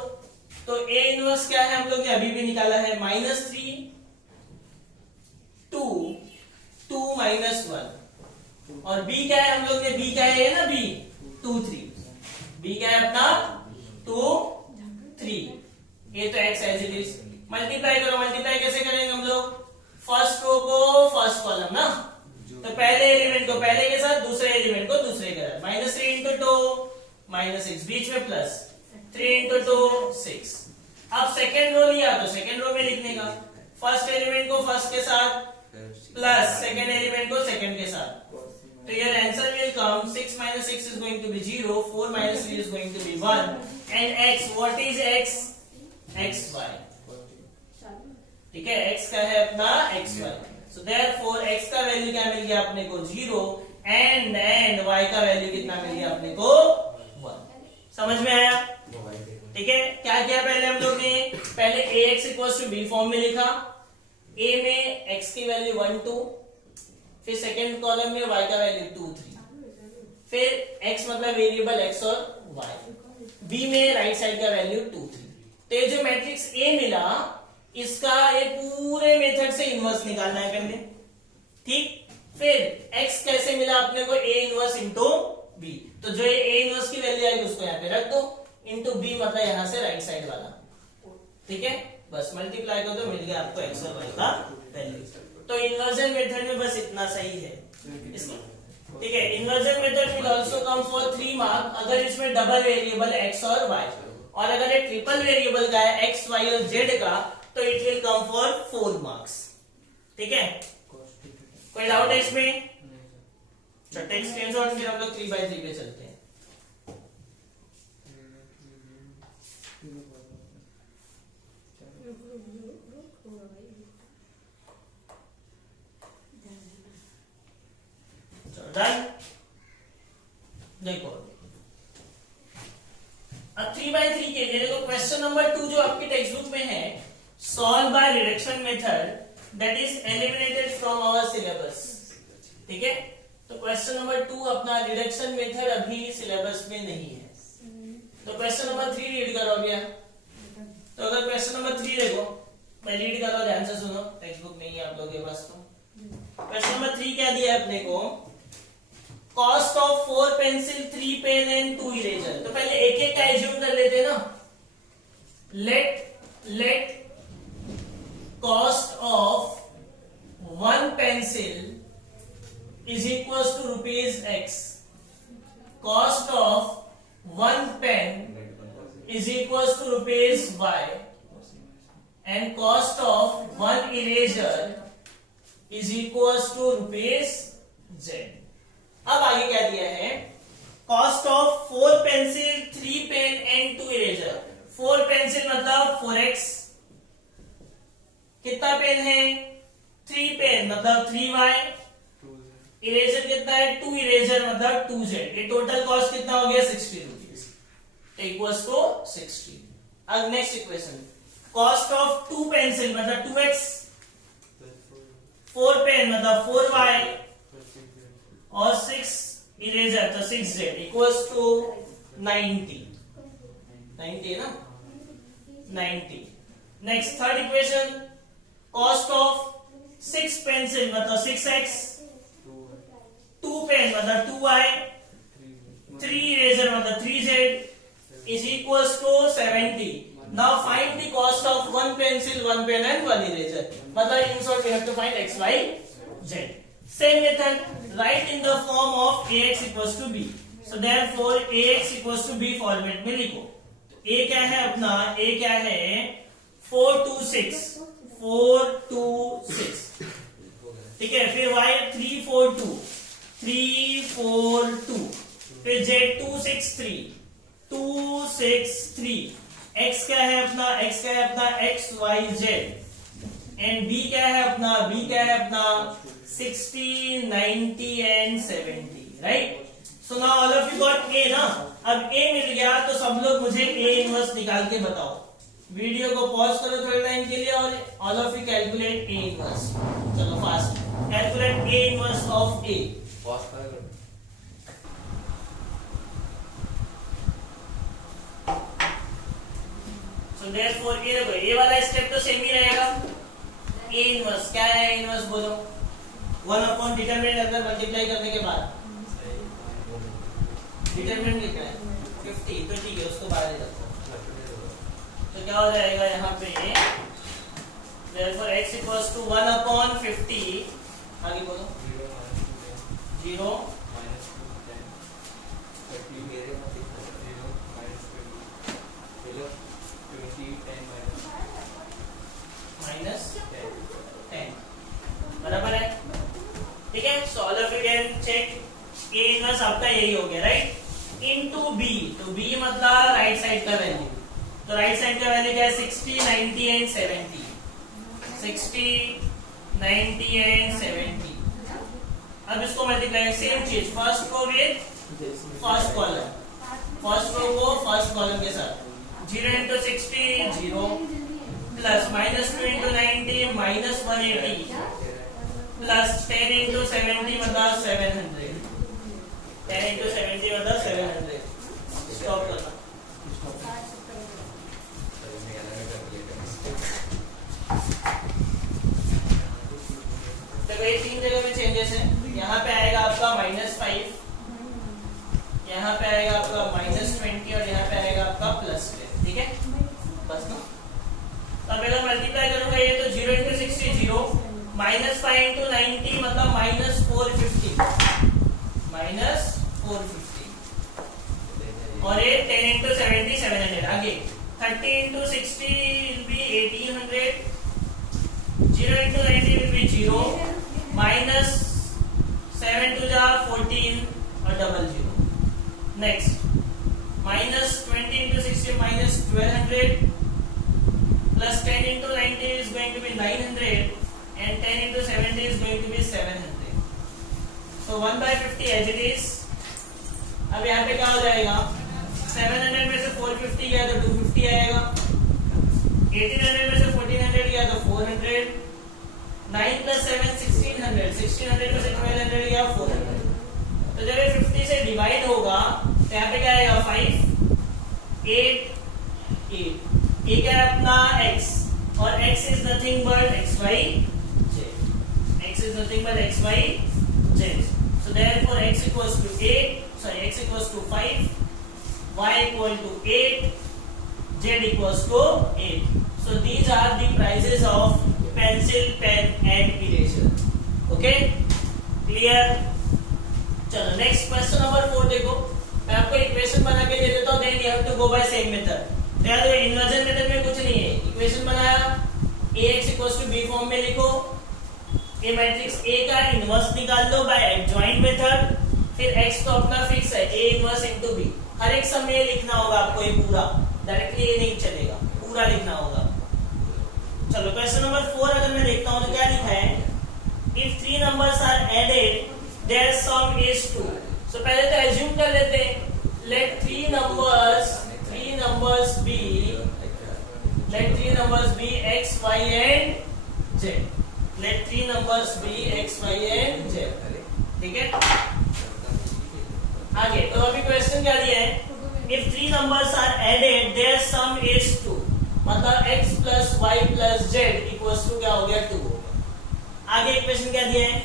तो a इनवर्स क्या है हम लोग ने अभी भी निकाला है -3 2 2 -1, और b क्या है हम लोग ने, b क्या है ना b 2 3, b क्या है अपना 2 3, ये तो x as it is, multiply करो, मल्टीप्लाई कैसे करेंगे हम लोग, फर्स्ट रो को फर्स्ट कॉलम ना, तो पहले एलिमेंट को पहले के साथ, दूसरे एलिमेंट को दूसरे के साथ, -3 इंटू 2 -6, बीच में प्लस 3 इंटू 2 6। अब सेकेंड रो लिया तो सेकेंड रो में लिखने का, फर्स्ट एलिमेंट को फर्स्ट के साथ प्लस सेकेंड एलिमेंट को सेकेंड के साथ, तो your answer will come 6 minus 6 is going to be 0, 4 minus 3 is going to be 1, and x, what is x, xy, ठीक है, x का है अपना xy, so therefore x का वैल्यू क्या मिल गया अपने को 0, and y का वैल्यू कितना मिल गया अपने को 1। समझ में आया, ठीक है। क्या किया पहले हम लोग ने, पहले ax equals to b form में लिखा, a में x की वैल्यू 1 2, फिर सेकेंड कॉलम में y का वैल्यू 2 3, फिर x मतलब वेरिएबल x और y, b में राइट साइड का वैल्यू 2 3। तो ये जो मैट्रिक्स a मिला इसका ये पूरे मेथड से इनवर्स निकालना है पहले, ठीक। फिर x कैसे मिला अपने को, a इनवर्स इंटू b, तो जो ये a इनवर्स की वैल्यू आएगी उसको यहाँ पे रख दो, इंटू b मतलब यहाँ से राइट साइड वाला, ठीक है, बस मल्टीप्लाई कर दो, मिल गया आपको x और y का वैल्यू। तो इन्वर्जन मेथड में बस इतना सही है इसमें, ठीक है। Inversion method will also come for 3 mark अगर इसमें डबल वेरिएबल x और y, और अगर ये ट्रिपल वेरिएबल का है x y और z का, तो it will come for 4 marks, ठीक है। कोई डाउट है इसमें, तो टेक्स्ट स्क्रीनशॉट, फिर हम लोग 3x3 पे चलते हैं। डन, देखो अब 3x3 के लिए देखो क्वेश्चन नंबर 2 जो आपकी टेक्स्ट बुक में है, solve by reduction method that is eliminated from our syllabus, ठीक है। तो क्वेश्चन नंबर 2 अपना रिडक्शन मेथड अभी सिलेबस में नहीं है, तो क्वेश्चन नंबर 3 रीड करो भैया। तो अगर क्वेश्चन नंबर 3 देखो, मैं रीड कर रहा हूं, ध्यान से सुनो, टेक्स्ट बुक नहीं है आप लोगों के पास, तो क्वेश्चन नंबर 3 क्या दिया है अपने को, cost of 4 pencil 3 pen and 2 erasers. तो पहले एक एक का एज्यूम कर लेते हैं ना, let cost of 1 pencil is equal to rupees x, cost of 1 pen is equal to rupees y, and cost of 1 eraser is equal to rupees z। अब आगे क्या दिया है, cost of 4 pencil 3 pen and 2 eraser. 4 pencil मतलब 4x, कितना pen है 3 pen मतलब 3y, eraser कितना है 2 इरेजर मतलब 2z, ये टोटल कॉस्ट कितना हो गया 60 रुपीज, इक्वल्स टू 60। अब next equation, cost of 2 pencil मतलब 2x, 4 पेन मतलब 4y, और 6 इरेजर तो 6z इक्वल्स टू 90 है ना 90। Next third equation, cost of 6 pencil मतलब 6x, 2 पेन मतलब 2y, 3 इरेजर मतलब 3z is equals to 70। Now find the cost of 1 pencil 1 pen and 1 eraser, मतलब in short we have to find x y z। Same method, write in the form of ax equals to b. So therefore ax equals to b format में लिखो. a क्या है अपना, a क्या है 426, 426, ठीक है. फिर y 342, 342, फिर z 263, 263, x क्या है अपना, x क्या है अपना x y z, and b क्या है अपना, b क्या है अपना 60, 90 and 70, right. So now all of you got a ना. अब a मिल गया तो सब लोग मुझे a इनवर्स निकाल के बताओ. वीडियो को पॉज करो थोड़े टाइम के लिए और all of you calculate a inverse. चलो fast calculate a inverse of a. Pause करो. सो देयरफॉर a वाला स्टेप तो सेम ही रहेगा. a इनवर्स क्या है, इनवर्स बोलो. 1 अपॉन डिटरमिनेंट अंदर मल्टीप्लाई करने के बाद डिटरमिनेंट लिखना है 50, तो ठीक है उसको बाहर ले रखो. तो क्या हो जाएगा यहाँ पे, therefore x equals to 1 upon 50, आगे बोलो 0 minus 10, बराबर है. ठीक है. So all of you can check a inverse आपका यही हो गया, राइट. इनटू b, तो b मतलब राइट साइड का वैल्यू. तो राइट साइड का वैल्यू क्या है 60, 90 एंड 70. 60, 90 एंड 70. अब इसको मल्टीप्लाई, सेम चीज फर्स्ट को with first column, first row को फर्स्ट कॉलम के साथ. 0 into 60 0 plus -2 into 90 -180 plus 10 into 70 मतलब 700. 10 into 70 मतलब 700. स्टॉप करना. देखो ये 3 जगह में चेंजेस है. यहाँ पे आएगा आपका -5, यहाँ पे आएगा आपका -20 और यहाँ पे आएगा आपका +10. ठीक है बस ना. अब अगर मल्टीप्लाई करूंगा ये तो 0 into 60 0, -5 into 90 मतलब -450, -450, और ये 10 into 70 700. आगे 30 into 60 will be 1800, 0 into 90 will be 0, -7 to the 14 और double 0. Next -20 into 60 -1200 plus 10 into 90 is going to be 900 and 10 into 70 is going to be 700. So 1/50 as it is. अब यहाँ पे क्या हो जाएगा, 700 में से 450 गया तो 250 आएगा. 1800 में से 1400 गया तो 400. 9 plus 7 1600. 1600 में से 1200 गया 400. तो जब ये 50 से डिवाइड होगा तो यहाँ पे क्या आएगा 5 8 8. ये क्या है अपना x, और x is nothing but xy z. x is nothing but xy z. So therefore x equals to 8. Sorry, x equals to 5, y equal to 8, z equals to 8. So these are the prices of pencil, pen and eraser. Okay, clear? चलो next question number 4 देखो. मैं आपको equation बना के दे देता हूँ, then you have to go by same method. देखो इन्वर्जन मेथड में कुछ नहीं है. इक्वेशन बनाया, ax equals to b form में लिखो. ए मैट्रिक्स A का इनवर्स निकाल लो बाय एडजॉइंट मेथड. फिर x तो अपना फिक्स है, a इनवर्स इनटू b. हर एक समय लिखना होगा आपको, ये पूरा डायरेक्टली ये नहीं चलेगा, पूरा लिखना होगा. चलो क्वेश्चन नंबर 4 अगर मैं देखता हूँ तो क्या लिखा है, if 3 numbers are added their sum is 2. सो पहले तो एज्यूम कर लेते हैं, let 3 numbers be x, y and z. Let 3 numbers be x, y and z. ठीक है. आगे तो अभी क्वेश्चन क्या दिया है, if 3 numbers are added their sum is 2. मतलब x plus y plus z equals to क्या हो गया 2. आगे इक्वेशन क्या दिया है,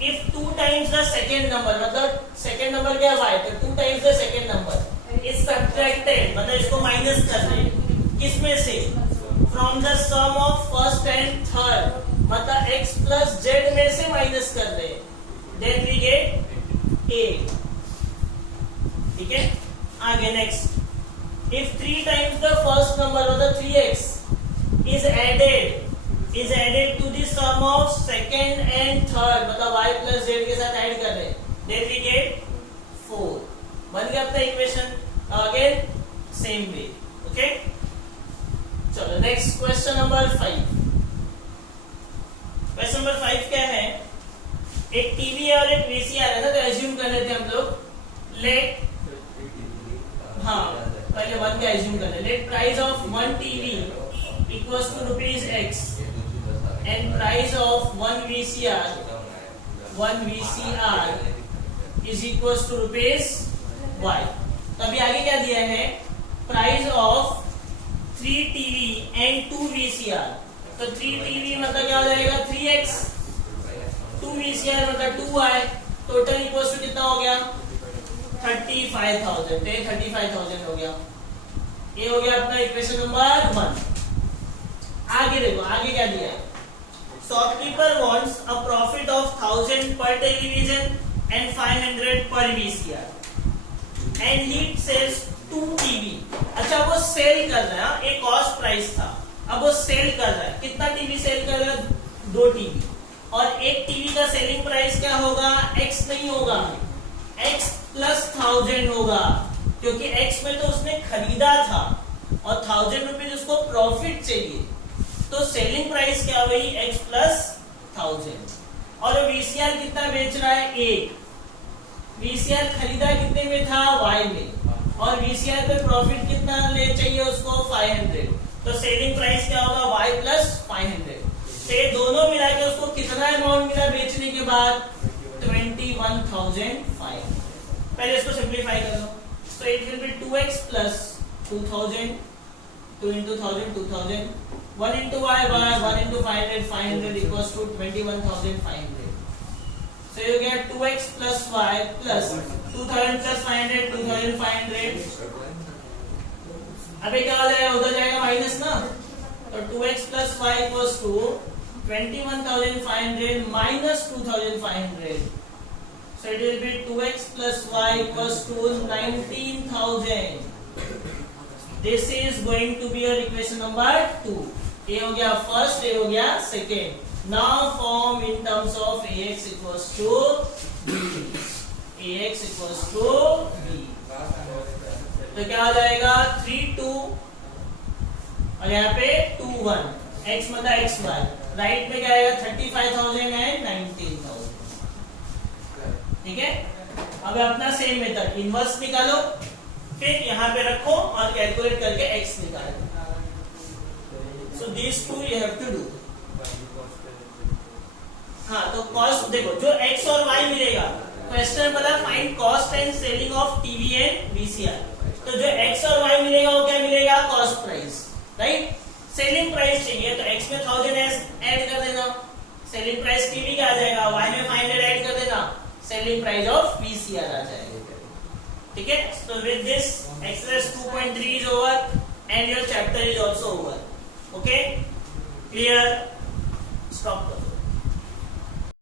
if 2 times the second number, मतलब second number क्या y, तो 2 times the second number is subtracted, मतलब इसको माइनस कर रहे हैं किसमें से, from the sum of first and third, मतलब x plus z में से माइनस कर रहे हैं. Then we get 8. ठीक है, आगे next, if 3 times the first number मतलब 3x is added to the sum of second and third, मतलब y plus z के साथ ऐड कर रहे हैं, then we get 4. बन गया अपना equation. Again same way. Okay, चलो next question number 5. Question number 5 क्या है, एक टीवी और एक वीसीआर है ना, तो एज्यूम कर लेते हैं हम लोग. लेट, हाँ पहले 1 का एज्यूम कर लेते. Late price of 1 TV equals to rupees x and price of 1 VCR is equals to rupees y. तो अभी आगे क्या दिया है, price of 3 TV and 2 VCR. तो 3 टीवी मतलब क्या हो जाएगा 3x, 2 VCR मतलब 2y. टोटल इक्वल्स टू कितना हो गया 35,000. 35,000 हो गया. ये हो गया अपना इक्वेशन नंबर 1. आगे देखो, आगे क्या दिया है, shopkeeper wants a profit of 1000 पर टेलीविजन एंड 500 पर VCR and he sells 2 TV. अच्छा, वो सेल कर रहा है, एक कॉस्ट प्राइस था, अब वो सेल कर रहा है. कितना टीवी सेल कर रहा है, 2 टीवी. और एक टीवी का सेलिंग प्राइस क्या होगा, x नहीं होगा, x प्लस 1000 होगा, क्योंकि x में तो उसने खरीदा था और 1000 रुपीज उसको प्रॉफिट चाहिए. तो सेलिंग प्राइस क्या हुई, x प्लस 1000. और वीसीआर कितना बेच रहा है, 1. वीसीआर खरीदा कितने में था, y में, और वीसीआर पे प्रॉफिट कितना ले चाहिए उसको, 500. तो सेलिंग प्राइस क्या होगा, y प्लस 500. तो ये दोनों मिला के उसको कितना अमाउंट मिला बेचने के बाद, 21,500. पहले इसको सिंप्लीफाई कर लो. तो it will be 2x plus 2000, 2 into 1000 2000, 1 into y 1 into 500 500 equals to 21,500. So you get 2x plus y plus 2000 plus 500 2500. अबे क्या हो जाएगा, उधर जाएगा माइनस ना, तो 2x plus y equals to 21,500 minus 2,500. So it will be 2x plus y equals to 19,000. This is going to be your equation number 2. A हो गया फर्स्ट, A हो गया second. Now form in terms of ax equals to b. ax equals to b. तो क्या हो जाएगा 3 2 और यहाँ पे 2 1. x मतलब x y. राइट में क्या आएगा 35,000 एंड 19,000. ठीक है, अब अपना सेम मेथड, इनवर्स निकालो, फिर यहाँ पे रखो और कैलकुलेट करके x निकालो. So these two you have to do. हाँ, तो कॉस्ट देखो, जो x और y मिलेगा, क्वेश्चन बोला find cost and selling of TV and VCR. तो जो x और y मिलेगा वो क्या मिलेगा, cost price, right. Selling price चाहिए तो x में 1000 ऐड कर देना, सेलिंग प्राइस टीवी का आ जाएगा, y में 500 ऐड कर देना, सेलिंग प्राइस ऑफ वीसीआर आ जाएगा. ठीक है, so with this exercise 2.3 is over and your chapter is also over. Okay, clear, stop.